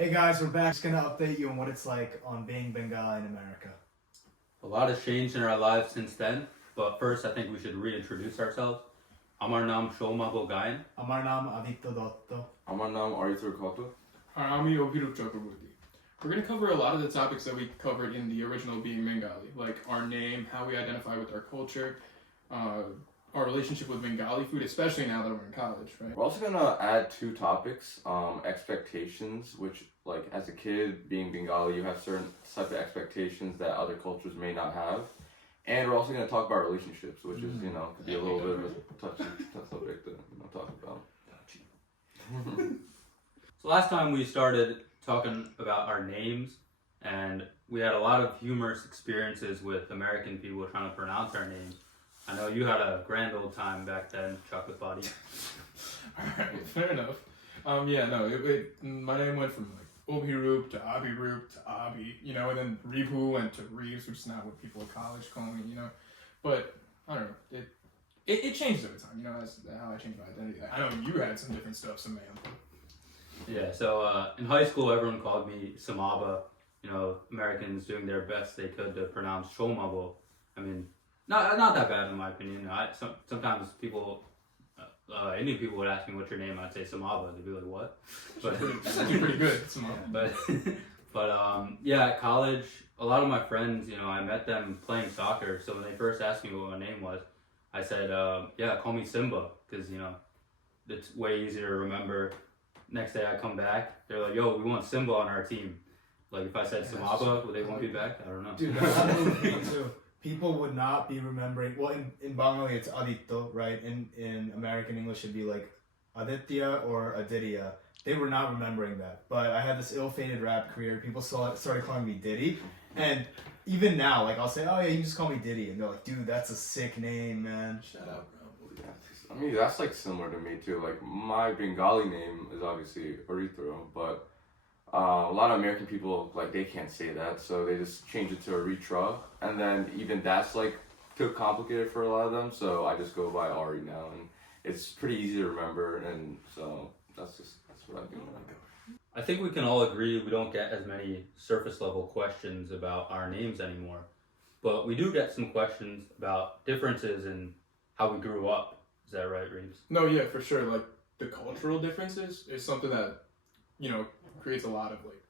Hey guys, we're back. Just gonna update you on what it's like on being Bengali in America. A lot has changed in our lives since then, but first I think we should reintroduce ourselves. Amar naam Shoma Bogayan. Amar naam Aditya Dotto. আমার নাম অরিত্র কত আমি Abhirup Chakraborty. We're going to cover a lot of the topics that we covered in the original Being Bengali, like our name, how we identify with our culture, our relationship with Bengali food, especially now that we're in college, right? We're also gonna add two topics, expectations, which like as a kid being Bengali, you have certain type of expectations that other cultures may not have. And we're also gonna talk about relationships, which is, could be a little bit of a touchy subject to talk about. So last time we started talking about our names, and we had a lot of humorous experiences with American people trying to pronounce our names. I know you had a grand old time back then, Chocolate Body. Alright, fair enough. My name went from like Obiroop to Abiroop to Abi, and then Reevu went to Reeves, which is not what people at college call me, But I don't know, it changed over time, that's how I changed my identity. I know you had some different stuff, Samantha. Yeah, so in high school everyone called me Samaba. Americans doing their best they could to pronounce Shomabo. I mean, not that bad in my opinion. Sometimes people, Indian people would ask me what's your name, I'd say Samaba. They'd be like, what? But That's actually pretty good, Samantha. But at college, a lot of my friends, I met them playing soccer. So when they first asked me what my name was, I said, call me Simba, because it's way easier to remember. Next day I come back, they're like, yo, we want Simba on our team. Like if I said Samaba, would they want me back? I don't know. Dude, that's happened with me too. People would not be remembering. Well, in Bengali it's Aditya, right? In American English it'd be like Aditya or Aditya. They were not remembering that. But I had this ill-fated rap career. People started calling me Diddy, and even now, like I'll say, oh yeah, you can just call me Diddy, and they're like, dude, that's a sick name, man. Shut up, bro. I mean, that's like similar to me too. Like my Bengali name is obviously Orithro, but a lot of American people like they can't say that, so they just change it to Aritra, and then even that's like too complicated for a lot of them. So I just go by Ari now, and it's pretty easy to remember, and so that's what I do. I think we can all agree we don't get as many surface level questions about our names anymore, but we do get some questions about differences in how we grew up. Is that right, Reeves? No, yeah, for sure. Like the cultural differences is something that, creates a lot of like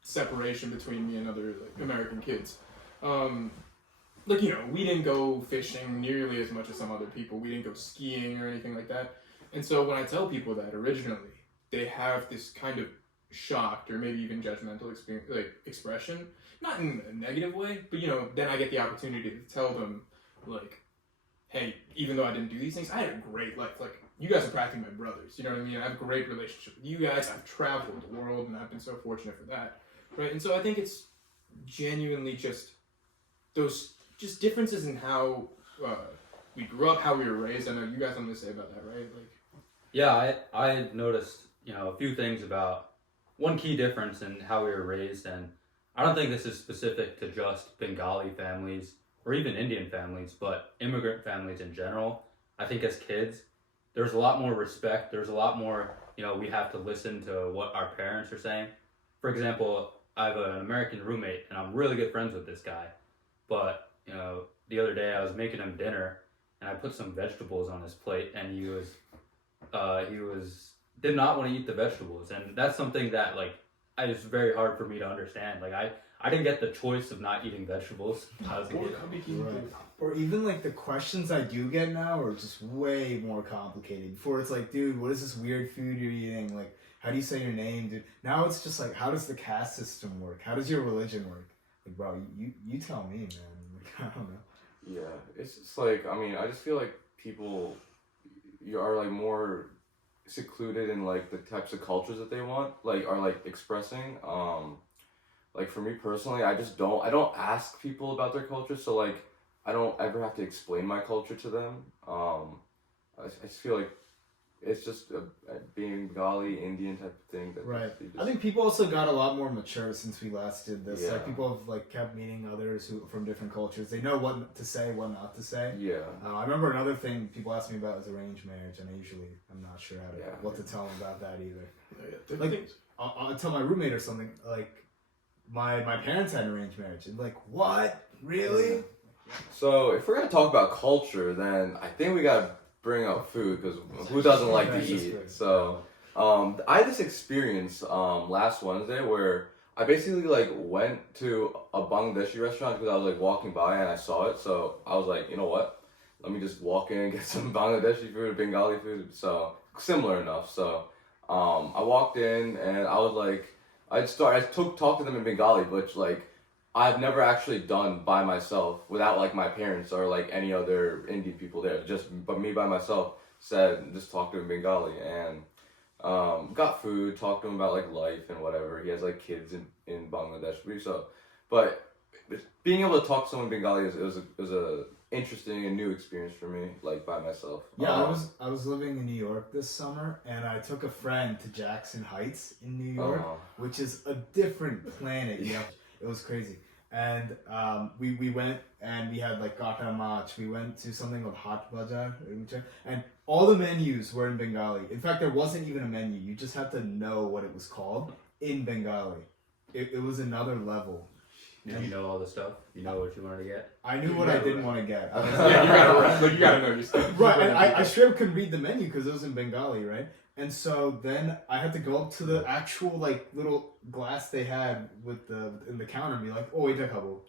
separation between me and other like American kids. We didn't go fishing nearly as much as some other people. We didn't go skiing or anything like that. And so when I tell people that originally, they have this kind of shocked or maybe even judgmental expression, not in a negative way, but then I get the opportunity to tell them like, hey, even though I didn't do these things, I had a great life. Like, you guys are practically my brothers. You know what I mean? I have a great relationship with you guys. I've traveled the world, and I've been so fortunate for that. Right? And so I think it's genuinely just those just differences in how we grew up, how we were raised. I know you guys have something to say about that, right? Yeah, I noticed, a few things about one key difference in how we were raised, and I don't think this is specific to just Bengali families or even Indian families, but immigrant families in general. I think as kids, there's a lot more respect. There's a lot more, we have to listen to what our parents are saying. For example, I have an American roommate, and I'm really good friends with this guy. But, the other day I was making him dinner, and I put some vegetables on his plate, and he did not want to eat the vegetables. And that's something that, it's very hard for me to understand. Like, I didn't get the choice of not eating vegetables. Or even like the questions I do get now are just way more complicated. Before it's like, dude, what is this weird food you're eating? Like, how do you say your name, dude? Now it's just like, how does the caste system work? How does your religion work? Like, bro, you tell me, man. Like, I don't know. Yeah, it's just like, I mean, I just feel like people are like more secluded in like the types of cultures that they want, like are like expressing. Like for me personally, I don't ask people about their culture, so like I don't ever have to explain my culture to them. I just feel like it's just a being Bengali, Indian type of thing. Right. I think people also got a lot more mature since we last did this. Yeah. Like people have kept meeting others who from different cultures. They know what to say, what not to say. Yeah. I remember another thing people ask me about is arranged marriage, and I'm not sure what to tell them about that either. I'll tell my roommate or something like my parents had an arranged marriage, and like, what, really? So if we're gonna talk about culture, then I think we gotta bring up food because who doesn't like to That's just eat? good. So I had this experience last Wednesday where I basically like went to a Bangladeshi restaurant because I was like walking by and I saw it. So I was like, you know what? Let me just walk in and get some Bangladeshi food, Bengali food. So similar enough. So I walked in and I was like, talked to them in Bengali, which like I've never actually done by myself without like my parents or like any other Indian people there. But me by myself said just talk to him in Bengali and got food, talked to him about like life and whatever. He has like kids in Bangladesh, but being able to talk to someone in Bengali was a interesting and new experience for me, like by myself. Yeah, I was living in New York this summer, and I took a friend to Jackson Heights in New York, which is a different planet. You know, it was crazy. And we went and we had like gata mach. We went to something called Hot Bazaar, and all the menus were in Bengali. In fact, there wasn't even a menu. You just had to know what it was called in Bengali. It was another level. Did you know all the stuff? You know what you wanted to get? I knew what I didn't want to get. I was Yeah, you gotta know your stuff. right, and I straight up couldn't read the menu because it was in Bengali, right? And so then I had to go up to the actual like little glass they had in the counter and be like, oh, ita kabo.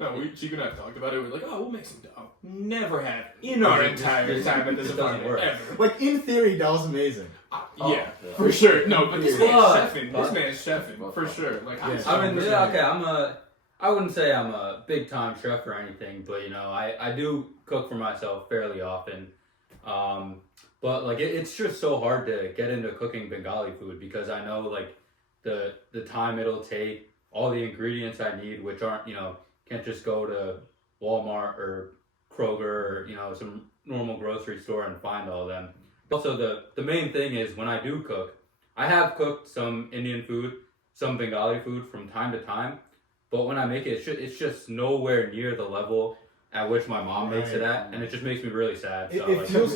No, Chico and I talked about it. We were like, oh, we'll make some dough. Never have in our entire time at this apartment ever. Like in theory, that was amazing. Yeah, for sure. No, but this man's But- chefing. This man's chefing for sure. Like, Yeah. I mean, yeah, okay. I wouldn't say I'm a big time chef or anything, but you know, I do cook for myself fairly often. But like it's just so hard to get into cooking Bengali food because I know like the time it'll take, all the ingredients I need, which aren't, you know, can't just go to Walmart or Kroger or, you know, some normal grocery store and find all of them. Also, the main thing is when I do cook, I have cooked some Indian food, some Bengali food from time to time, but when I make it, it's just nowhere near the level at which my mom makes it at, and it just makes me really sad. So, It feels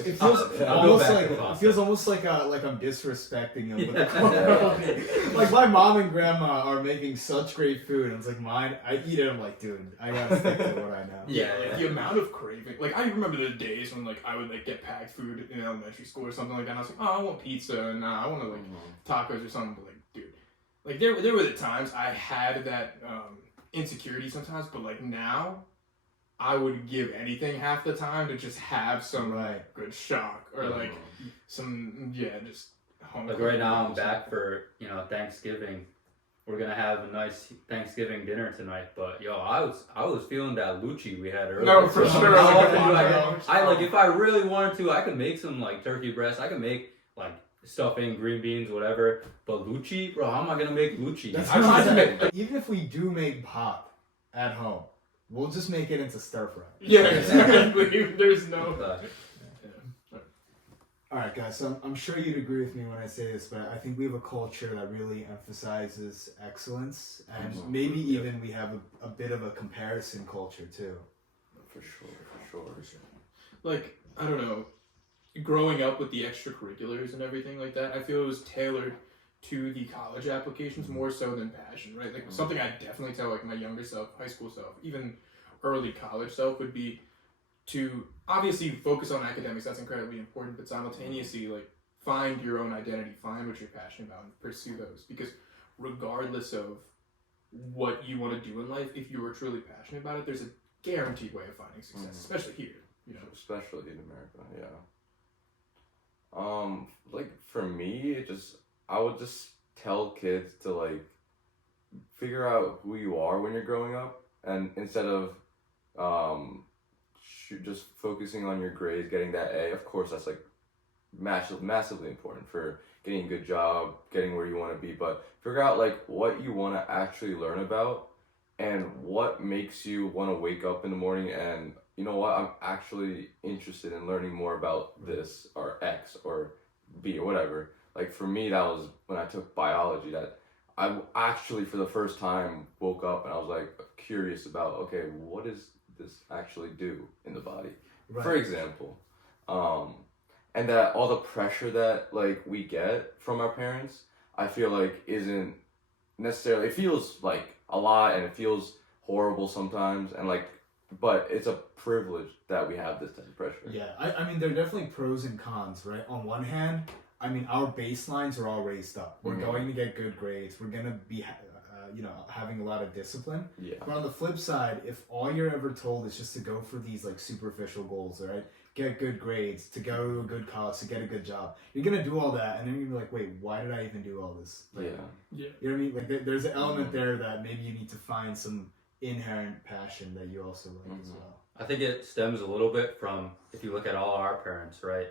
almost like I'm disrespecting them. Yeah. Like my mom and grandma are making such great food, and it's like mine. I eat it. I'm like, dude, I gotta stick to what I know. Yeah, like, the amount of craving. Like I remember the days when like I would like get packed food in elementary school or something like that. And I was like, oh, I want pizza, and I want to like tacos or something. But like, dude, like there were the times I had that insecurity sometimes, but like now. I would give anything half the time to just have some good shock or like some just home. Like right now, I'm back for, you know, Thanksgiving. We're gonna have a nice Thanksgiving dinner tonight, but yo, I was feeling that luchi we had earlier. No, for sure. I like if I really wanted to, I could make some like turkey breast. I could make like stuffing, green beans, whatever. But luchi, bro, how am I gonna make luchi? Even if we do make pop at home. We'll just make it into stir fry. Yeah, exactly. There's no. All right, guys. So I'm sure you'd agree with me when I say this, but I think we have a culture that really emphasizes excellence, and maybe even we have a bit of a comparison culture too. For sure. Like I don't know, growing up with the extracurriculars and everything like that, I feel it was tailored to the college applications more so than passion, right? Like something I definitely tell like my younger self, high school self, even early college self would be to obviously focus on academics. That's incredibly important, but simultaneously like find your own identity, find what you're passionate about, and pursue those. Because regardless of what you want to do in life, if you are truly passionate about it, there's a guaranteed way of finding success, especially here. You know, especially in America, yeah. Like for me, I would just tell kids to like figure out who you are when you're growing up, and instead of just focusing on your grades, getting that A. Of course, that's like massively important for getting a good job, getting where you want to be. But figure out like what you want to actually learn about, and what makes you want to wake up in the morning and you know what, I'm actually interested in learning more about this or X or B or whatever. Like for me, that was when I took biology that I actually for the first time woke up and I was like curious about, okay, what does this actually do in the body? Right. For example, and that all the pressure that like we get from our parents, I feel like isn't necessarily. It feels like a lot, and it feels horrible sometimes, and like, but it's a privilege that we have this type of pressure. Yeah, I mean, there are definitely pros and cons, right? On one hand, I mean, our baselines are all raised up. We're going to get good grades. We're going to be, having a lot of discipline. Yeah. But on the flip side, if all you're ever told is just to go for these, like, superficial goals, right? Get good grades, to go to a good college, to get a good job. You're going to do all that, and then you're going to be like, wait, why did I even do all this? Like, Yeah. You know what I mean? Like, there's an element there that maybe you need to find some inherent passion that you also like as well. I think it stems a little bit from, if you look at all our parents, right?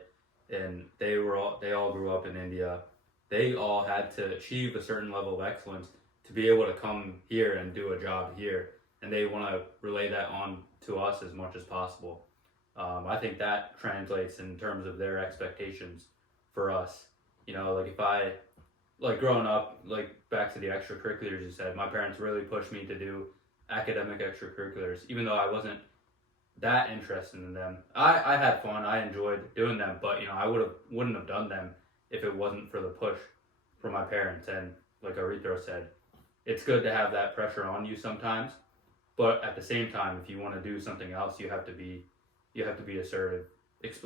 And they all grew up in India. They all had to achieve a certain level of excellence to be able to come here and do a job here. And they want to relay that on to us as much as possible. I think that translates in terms of their expectations for us. You know, like if I, like growing up, like back to the extracurriculars you said, my parents really pushed me to do academic extracurriculars, even though I wasn't that interested in them. I had fun, I enjoyed doing them, but you know, I wouldn't have done them if it wasn't for the push from my parents. And like Arithro said, it's good to have that pressure on you sometimes, but at the same time, if you want to do something else, you have to be assertive.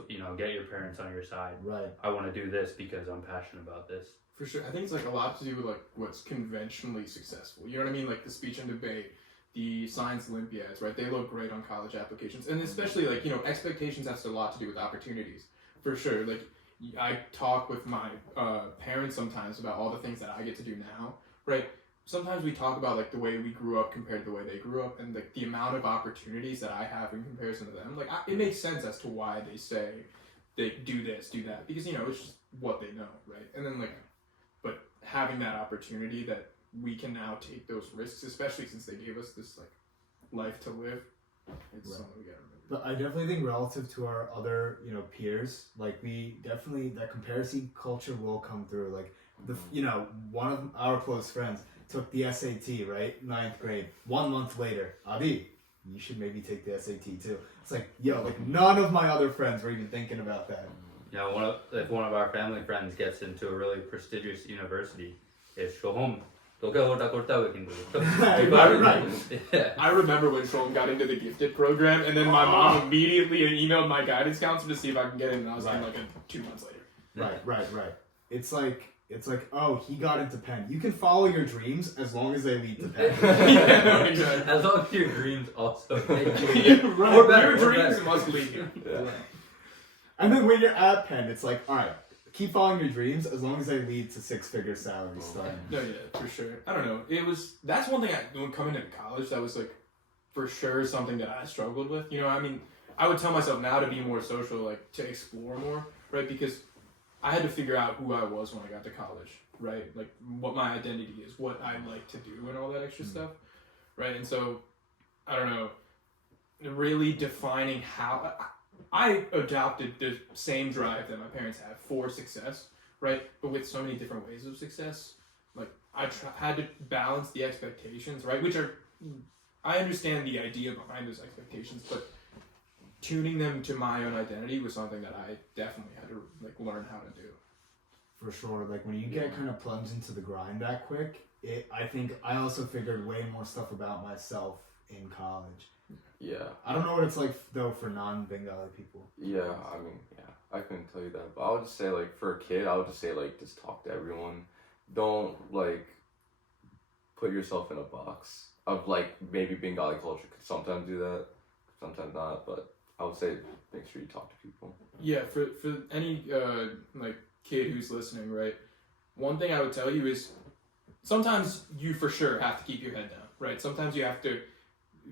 You know, get your parents on your side. Right. I want to do this because I'm passionate about this. For sure. I think it's like a lot to do with like what's conventionally successful. You know what I mean? Like the speech and debate, the science Olympiads, right? They look great on college applications. And especially like, you know, expectations has a lot to do with opportunities. For sure. Like I talk with my parents sometimes about all the things that I get to do now, right? Sometimes we talk about like the way we grew up compared to the way they grew up, and like the amount of opportunities that I have in comparison to them. Like it makes sense as to why they say they do this, do that, because you know it's just what they know, right? And then like, but having that opportunity that we can now take those risks, especially since they gave us this like life to live. It's Right. something we gotta remember. But I definitely think relative to our other, peers, like we definitely, that comparison culture will come through. Like one of our close friends took the SAT, right? 9th grade. 1 month later, Adi, you should maybe take the SAT too. It's like, like none of my other friends were even thinking about that. You know, if one of our family friends gets into a really prestigious university, it's go home. Right. Yeah. I remember when Shulman got into the gifted program, and then my mom immediately emailed my guidance counselor to see if I can get in, and I was in like 2 months later. Right. It's like, oh, he got into Penn. You can follow your dreams as long as they lead to Penn. Yeah, exactly. As long as your dreams also take you. Yeah, right. Or better, Your or dreams better. must lead you. Yeah. And then when you're at Penn, it's like, all right, keep following your dreams as long as they lead to 6-figure salaries starting. No, yeah, for sure. I don't know. That's one thing when coming into college, that was like, for sure something that I struggled with. You know, I mean, I would tell myself now to be more social, like to explore more, right? Because I had to figure out who I was when I got to college, right? Like what my identity is, what I like to do, and all that extra stuff, right? And so, I don't know, really defining how I adopted the same drive that my parents have for success, right? But with so many different ways of success, like I had to balance the expectations, right? Which are, I understand the idea behind those expectations, but tuning them to my own identity was something that I definitely had to like learn how to do. For sure. Like when you get kind of plunged into the grind that quick, I think I also figured way more stuff about myself in college. Yeah. I don't know what it's like though for non-Bengali people. Yeah, I mean, yeah, I couldn't tell you that. But I would just say, like, for a kid, I would just say, like, just talk to everyone. Don't, like, put yourself in a box of, like, maybe Bengali culture could sometimes do that, sometimes not. But I would say make sure you talk to people. Yeah, for any like kid who's listening, right? One thing I would tell you is sometimes you for sure have to keep your head down, right? Sometimes you have to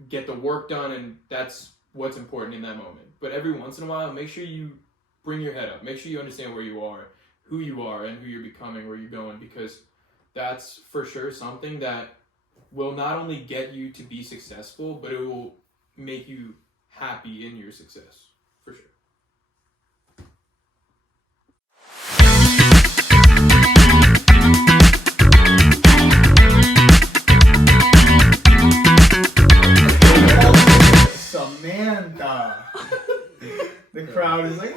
get the work done, and that's what's important in that moment. But every once in a while, make sure you bring your head up. Make sure you understand where you are, and who you're becoming, where you're going, because that's for sure something that will not only get you to be successful, but it will make you happy in your success, for sure. Samantha. The crowd is like,